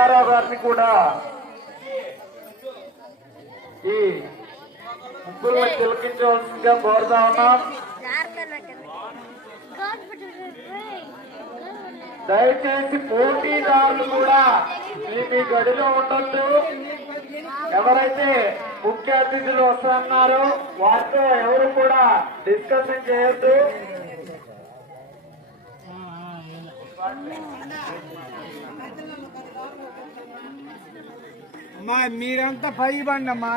అంకారావు గారిని కూడా ఈ ముగ్గులను తిలకించవలసిందిగా కోరుతా ఉన్నాం. దయచేసి పోటీదారులు కూడా మీ గడిలో ఉండొద్దు. ఎవరైతే ముఖ్య అతిథులు వస్తున్నారో వారితో ఎవరు కూడా డిస్కషన్ చేయొద్దు. అమ్మా మీరంతా పై బండి అమ్మా.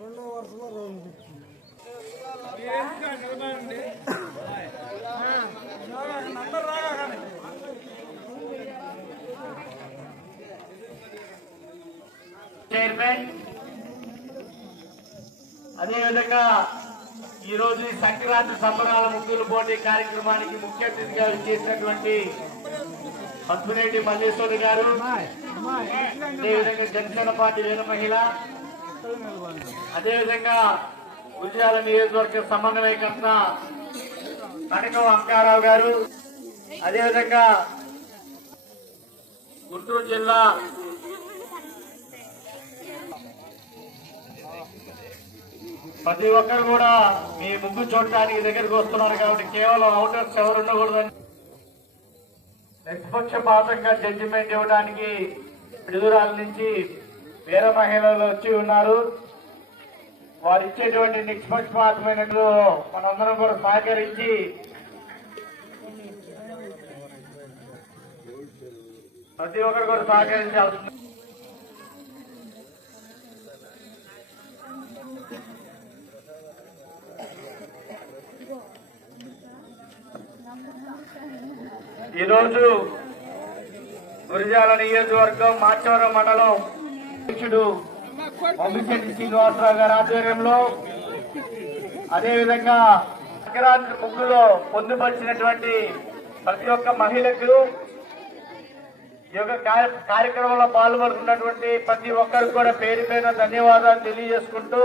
రెండో వరుసలో చైర్మన్, అదేవిధంగా ఈరోజు ఈ సంక్రాంతి సంబరాల ముగ్గులు పోటీ కార్యక్రమానికి ముఖ్య అతిథిగా చేసినటువంటి పద్మిరెడ్డి మల్లేశ్వరి గారు, అదేవిధంగా జనసేన పార్టీ వీర మహిళ, అదేవిధంగా గురిజాల నియోజకవర్గ సమన్వయకర్త కనకం అంకారావు గారు, అదేవిధంగా గుంటూరు జిల్లా ప్రతి ఒక్కరు కూడా మీ ముగ్గు చూడటానికి దగ్గరికి వస్తున్నారు కాబట్టి కేవలం అవుటర్స్ ఎవరు ఉండకూడదని నిష్పక్షపాతంగా జడ్జిమెంట్ ఇవ్వడానికి పిడుగురాల నుంచి వీర మహిళలు వచ్చి ఉన్నారు. వారు ఇచ్చేటువంటి నిష్పక్షపాతమైనట్లు మనందరం కూడా సహకరించి ప్రతి ఒక్కరు కూడా సహకరించాల్సింది. ఈరోజు గురిజాల నియోజకవర్గం మాచవరం మండలం అధ్యక్షుడు వంశెట్టి శ్రీనివాసరావు గారి ఆధ్వర్యంలో, అదేవిధంగా సంక్రాంతి ముగ్గులో పొందుపరిచినటువంటి ప్రతి ఒక్క మహిళకు ఈ యొక్క కార్యక్రమంలో పాల్గొంటున్నటువంటి ప్రతి ఒక్కరికి కూడా పేరు పైన ధన్యవాదాలు తెలియజేసుకుంటూ,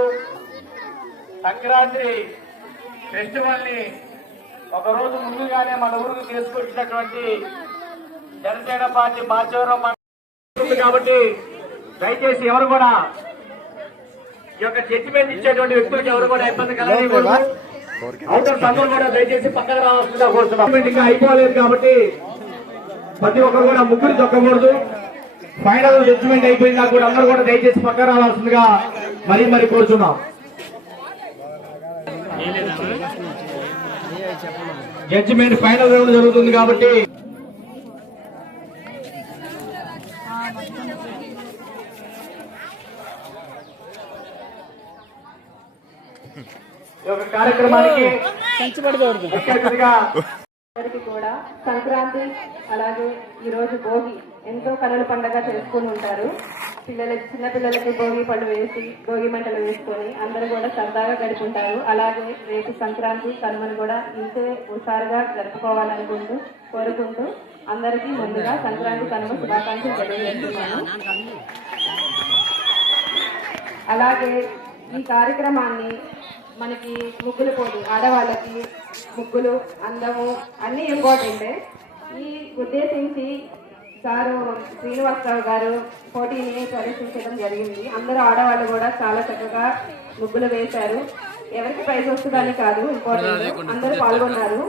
సంక్రాంతి ఫెస్టివల్ ని ఒక రోజు ముందుగానే మన ఊరికి తీసుకొచ్చినటువంటి జనసేన పార్టీ మాచవరం కాబట్టి దయచేసి ఎవరు కూడా ఈ యొక్క జడ్జిమెంట్ ఇచ్చేటువంటి వ్యక్తులకు ఎవరు కూడా ఇబ్బంది కలగకూడదు. అవుటర్ అందరూ కూడా దయచేసి పక్కన రావాల్సిందిగా కోరుతున్నాం. ఇంకా అయిపోలేదు కాబట్టి ప్రతి ఒక్కరు కూడా ముగ్గురు దొక్కకూడదు. ఫైనల్ జడ్జిమెంట్ అయిపోయిందా కూడా అందరూ కూడా దయచేసి పక్కన రావాల్సిందిగా మరీ కోరుతున్నాం. జడ్జిమెంట్ ఫైనల్ రౌండ్ జరుగుతుంది కాబట్టి ఈ యొక్క కార్యక్రమానికి కూడా సంక్రాంతి అలాగే ఈ రోజు భోగి ఎంతో కనుల పండుగ చేసుకుని ఉంటారు. చిన్నపిల్లలకి భోగి పళ్ళు వేసి భోగి మంటలు వేసుకొని అందరూ కూడా సరదాగా గడుపుకుంటారు. అలాగే రేపు సంక్రాంతి కనుమను కూడా ఇంతే హుషారుగా జరుపుకోవాలనుకుంటూ కోరుకుంటూ అందరికీ ముందుగా సంక్రాంతి కనుమ శుభాకాంక్షలు తెలియజేస్తున్నాను. అలాగే ఈ కార్యక్రమాన్ని మనకి ముగ్గులు పోటీ, ఆడవాళ్ళకి ముగ్గులు అందము అన్ని ఇంపార్టెంటే. ఈ ఉద్దేశించి సారు శ్రీనివాసరావు గారు పోటీని ప్రదర్శించడం జరిగింది. అందరూ ఆడవాళ్ళు కూడా చాలా చక్కగా ముగ్గులు వేశారు. ఎవరికి ప్రైజ్ వస్తుందని కాదు, ఇంపార్టెంట్ అందరూ పాల్గొన్నారు.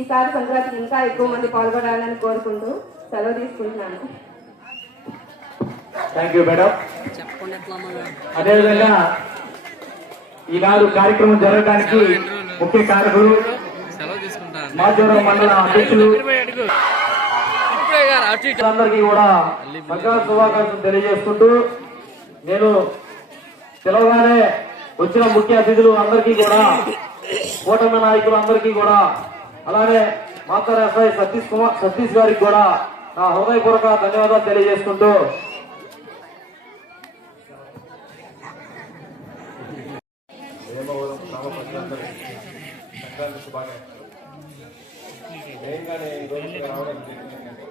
ఈసారి సంక్రాంతికి ఇంకా ఎక్కువ మంది పాల్గొనాలని కోరుకుంటూ సెలవు తీసుకుంటున్నాను. Thank you madam. అదేవిధంగా ఈనాడు కార్యక్రమం జరగడానికి ముఖ్య కారకులు మాచవరం మండల అధ్యక్షులు అందరికీ కూడా సంక్రాంతి శుభాకాంక్షలు తెలియజేసుకుంటూ, నేను తెలవగానే వచ్చిన ముఖ్య అతిథులు అందరికీ కూడా, కూటమి నాయకులు అందరికీ కూడా, అలానే మాతార ఎస్ఐ సతీష్ గారికి కూడా నా హృదయపూర్వక ధన్యవాదాలు తెలియజేసుకుంటూ సంక్రాంతి శుభాకాంక్షలు. మెయిన్గానే ఈ రోజు రావడం జరిగింది.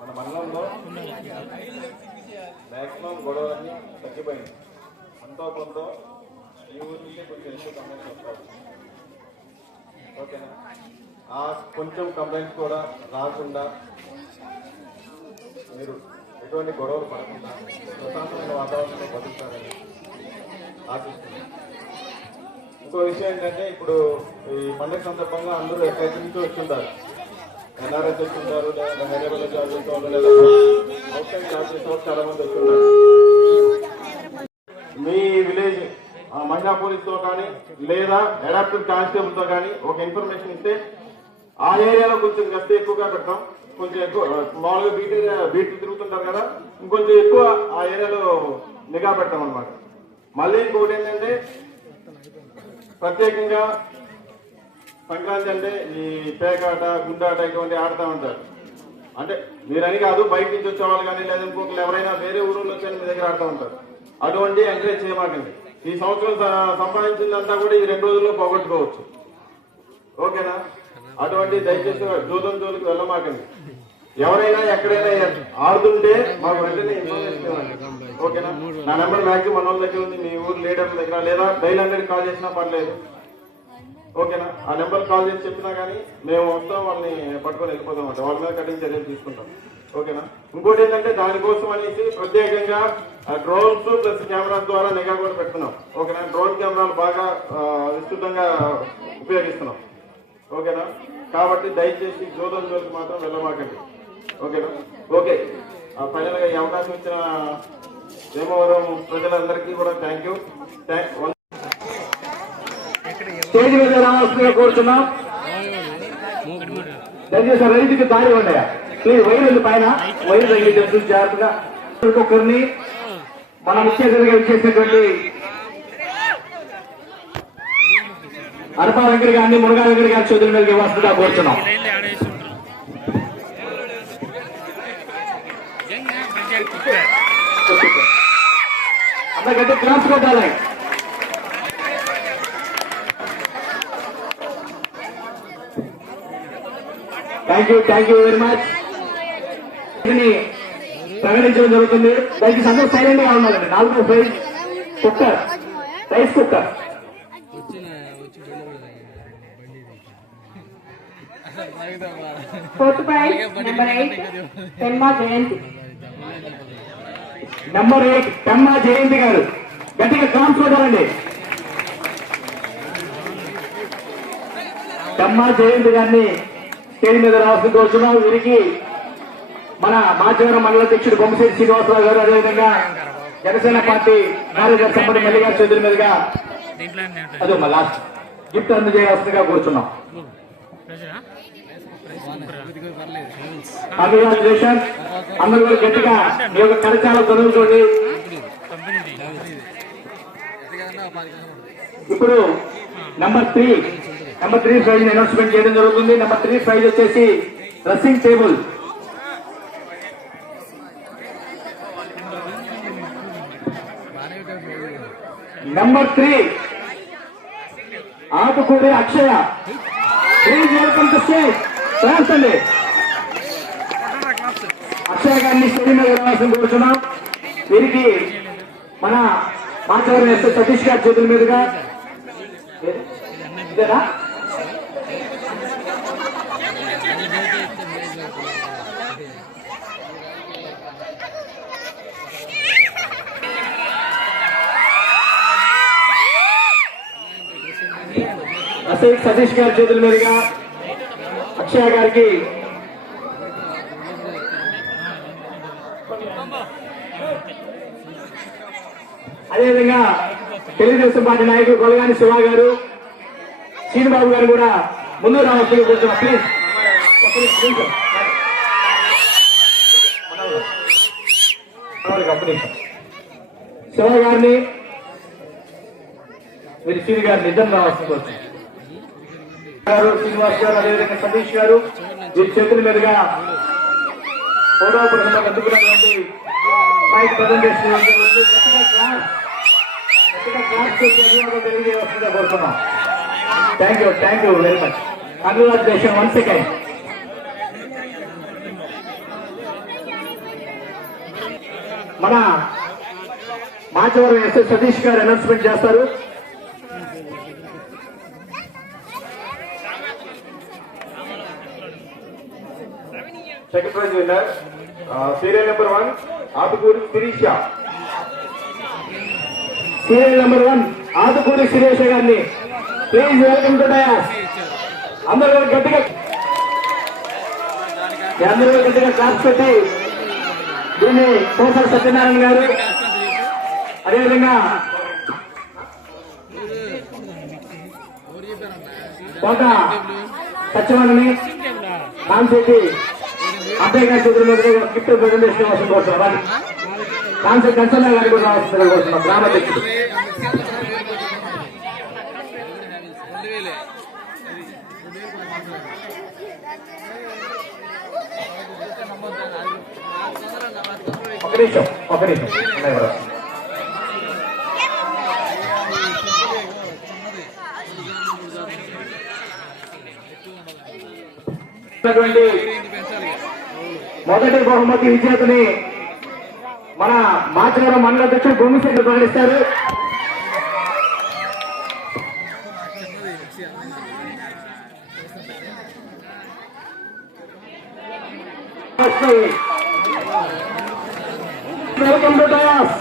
మన మండలంలో ఎక్కువైంది. అంతో కొంత ఈ ఊరి నుంచే కొంచెం ఎక్కువ కంప్లైంట్స్ వస్తారు. ఓకేనా? ఆ కొంచెం కంప్లైంట్స్ కూడా రాకుండా మీరు ఎటువంటి గొడవలు పడకుండా ప్రశాంతమైన వాతావరణంలో బతుకుతారని ఆశిస్తున్నాను. ఇంకో విషయం ఏంటంటే, ఇప్పుడు ఈ పండుగ సందర్భంగా అందరూ ఎక్కడి నుంచో వచ్చుంటారు. ఎన్ఆర్ఎస్ వచ్చుంటారు, లేదా హైదరాబాద్లో జాబ్ చేసే వాళ్ళు, లేదా అవుట్ సైడ్ జాబ్ చేసే వాళ్ళు చాలా మంది వచ్చుంటారు. మీ విలేజ్ మహిళా పోలీసుతో కానీ లేదా అడాప్టెడ్ కానిస్టేబుల్తో కానీ ఒక ఇన్ఫర్మేషన్ ఇస్తే ఆ ఏరియాలో కొంచెం గస్తీ ఎక్కువగా పెడతాం. కొంచెం ఎక్కువ మామూలుగా బీట్లు తిరుగుతుంటారు కదా, ఇంకొంచెం ఎక్కువ ఆ ఏరియాలో నిఘా పెడతాం అనమాట. మళ్ళీ ఇంకోటి ఏంటంటే, ప్రత్యేకంగా సంక్రాంతి అంటే ఈ పేకాట, గుండాట ఇటువంటి ఆడుతూ ఉంటారు. అంటే మీరని కాదు, బయట నుంచి వచ్చేవాళ్ళు కానీ లేదా ఇంకొకరు ఎవరైనా వేరే ఊళ్ళో వచ్చి మీ దగ్గర ఆడుతూ ఉంటారు. అటువంటి ఎంకరేజ్ చేయమాకండి. ఈ సంవత్సరం సంపాదించిందంతా కూడా ఈ 2 రోజుల్లో పోగొట్టుకోవచ్చు. ఓకేనా? అటువంటి దయచేసి జోదం జోలికి వెళ్ళమాకండి. ఎవరైనా ఎక్కడైనా ఆడుతుంటే మాకు వెంటనే ఇన్ఫర్మేషన్ ఇవ్వండి. ఓకేనా? నా నెంబర్ మ్యాక్సిమం మన వాళ్ళ దగ్గర ఉంది, మీ ఊరు లీడర్ల దగ్గర, లేదా డైల్ 100 కాల్ చేసినా పర్లేదు. ఓకేనా? ఆ నెంబర్ కాల్ చేసి చెప్పినా కానీ మేము వస్తాం, వాళ్ళని పట్టుకొని వెళ్ళిపోతాం అంటే వాళ్ళ మీద కఠిన చర్యలు తీసుకుంటాం. ఓకేనా? ఇంకోటి ఏంటంటే, దానికోసం అనేసి ప్రత్యేకంగా డ్రోన్స్ ప్లస్ కెమెరాస్ ద్వారా నిఘా కూడా పెడుతున్నాం. ఓకేనా? డ్రోన్ కెమెరాలు బాగా విస్తృతంగా ఉపయోగిస్తున్నాం. ఓకేనా? కాబట్టి దయచేసి జోదం జోలికి మాత్రం వెళ్ళమాకండి. ఓకేనా? ఓకే, ఫైనల్ గా ఈ అవకాశం ఇచ్చిన భీమవరం ప్రజలందరికీ కూడా థ్యాంక్ యూ. స్టేజ్ మీద రావాల్సిందిగా కోరుతున్నాం. దయచేసి రైతుకి దారి ఇవ్వండి ప్లీజ్. వైర్ ఉంది పైన, వైర్ తగ్గించు జాగ్రత్తగా. ఒక్కొక్కరిని మన ముఖ్య అతిథిగా ఇచ్చేసినటువంటి అరపా వెంకట గారిని, మునగా వెంకట గారి చేతుల మీదకి ఇవ్వాల్సిందిగా కోరుతున్నాం. అందరికంటే క్లాస్ కొట్టాలి. Thank you very much. ప్రకటించడం జరుగుతుంది. దానికి అందరూ సైలెంట్ గా ఉండాలండి. 4వ prize cooker, rice cooker. Fourth prize number 8 Pemma Jayanthi. Number 8 Pemma Jayanthi గారు. గట్టిగా క్లాప్స్ కొట్టాలండి. పెమ్మా జయంతి గారిని స్టేజ్ మీద రావాల్సింది కోరుతున్నాం. వీరికి మన మాచవరం మండల అధ్యక్షుడు బొమ్మశెట్టి శ్రీనివాసరావు గారు, అదేవిధంగా జనసేన పార్టీ కార్యదర్శి సంపద మల్లి గారి చేతుల మీదుగా అదే మా లాస్ట్ గిఫ్ట్ అందజేయాల్సిందిగా కూర్చున్నాం. కంగ్రాచులేషన్. అందరూ కూడా గట్టిగా మీ యొక్క కరచాల చదువుకోండి. ఇప్పుడు నెంబర్ 3 ప్రైజ్ అనౌన్స్మెంట్ చేయడం జరుగుతుంది. నెంబర్ 3 ప్రైజ్ వచ్చేసి డ్రెస్సింగ్ టేబుల్. నెంబర్ 3 ఆకుకూరి Akshaya. Please welcome to stage. అండి అక్షయ గారిని స్టేజ్ మీద రావాల్సింది కోరుతున్నాం. వీరికి మన మాచవరం ఎస్ఐ సతీష్ గారి చేతుల మీదుగా ఇదేనా ఎస్ఐ సతీష్ గారి చేతుల మీదుగా అక్షయ గారికి అదేవిధంగా తెలుగుదేశం పార్టీ నాయకులు కొలగాని శివ గారు, శ్రీనిబాబు గారు కూడా ముందు రావాల్సింది కూర్చున్నా ప్లీజ్. శివ గారిని మీరు శ్రీ గారిని నిజం రావాల్సింది కూర్చున్నారు. శ్రీనివాస్ గారు, అదేవిధంగా సతీష్ గారు వీరి చేతుల మీదుగా ఫోటో ప్రజలకు అందుకున్నటువంటి మైక్ ప్రజెంటేషన్ తెలియజేయవలసిందిగా కోరుతున్నాం. Thank you very much. Congratulation once again. మన మాచవరం ఎస్ఎస్ సతీష్ గారు అనౌన్స్మెంట్ చేస్తారు. Second prize winner serial number 1 Athukuri Sirisha. Serial number 1 Athukuri Sirisha గారిని ప్లీజ్ వెల్కమ్ టు డయాస్. అందరూ గట్టిగా క్లాస్ పెట్టి దీన్ని కోసల సత్యనారాయణ గారు, అదేవిధంగా కోట సత్యనారాయణ కాన్సెప్ట్ అబ్బాయి గారి చేతుల మీద గిఫ్ట్ ప్రజెంటేషన్ కోసం కోరుతున్నాం. కాన్సెప్ట్ కన్సల్లా గారి కూడా రావాల్సిందిగా కోరుతున్నాం. గ్రామాధ్యక్షుడు ఒక నిమిషం మొదటి బహుమతి విజేతని మన మాచవరం మండల అధ్యక్షుడు భూమిశంకర్ ప్రకటిస్తారు. Welcome to dais.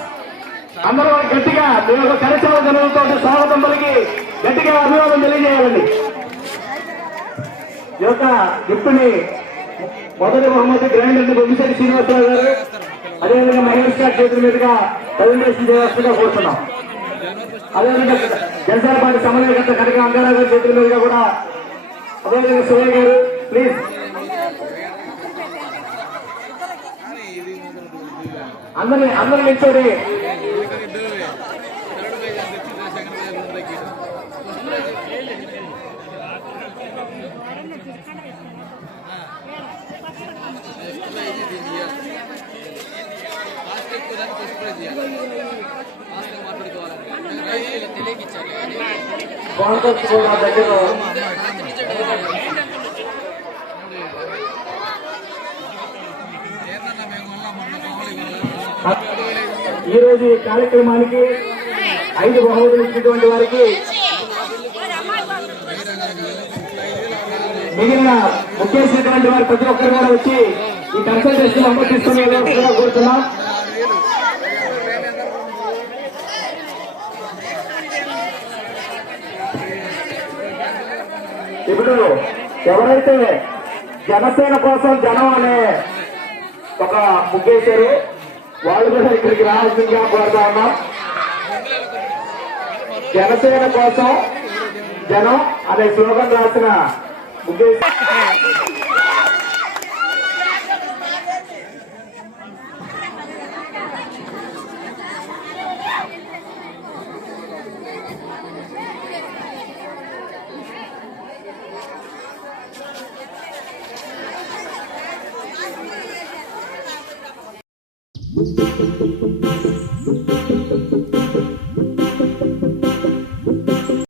అందరూ గట్టిగా మీ యొక్క కరచాల జనంతో స్వాగతం పలికి గట్టిగా అభివాదం తెలియజేయాలండి. ఈ యొక్క గిఫ్ట్ ని మొదటి బహుమతి గ్రాండ్ బొమ్మిశెట్టి శ్రీనివాసరావు గారు, అదేవిధంగా మహేష్ గారి చేతుల మీదుగా ప్రజెంటేషన్ చేయాల్సిందిగా కోరుతున్నాం. అదేవిధంగా జనసేన పార్టీ సమన్వయకర్త కనక అంగారావు గారి చేతుల మీదుగా కూడా, అదేవిధంగా సురేష్ గారు ప్లీజ్ అందరూ నిల్చోడి. కాంగ్రెస్ కూడా దగ్గర ఈరోజు ఈ కార్యక్రమానికి 5 బహుమతులు ఇచ్చినటువంటి వారికి మిగిలిన ముఖ్యమైనటువంటి వారు ప్రతి ఒక్కరు కూడా వచ్చి ఈ కన్సల్టేషన్ అమలు తీసుకునే కోరుతున్నాం. ఇప్పుడు ఎవరైతే జనసేన కోసం జనం అనే ఒక ముగ్గేశారు వాళ్ళు కూడా ఇక్కడికి రావాల్సిందిగా కోరుతా ఉన్నాం. జనసేన కోసం జనం అనే స్లోగన్ రాసిన ముగ్గేశారు.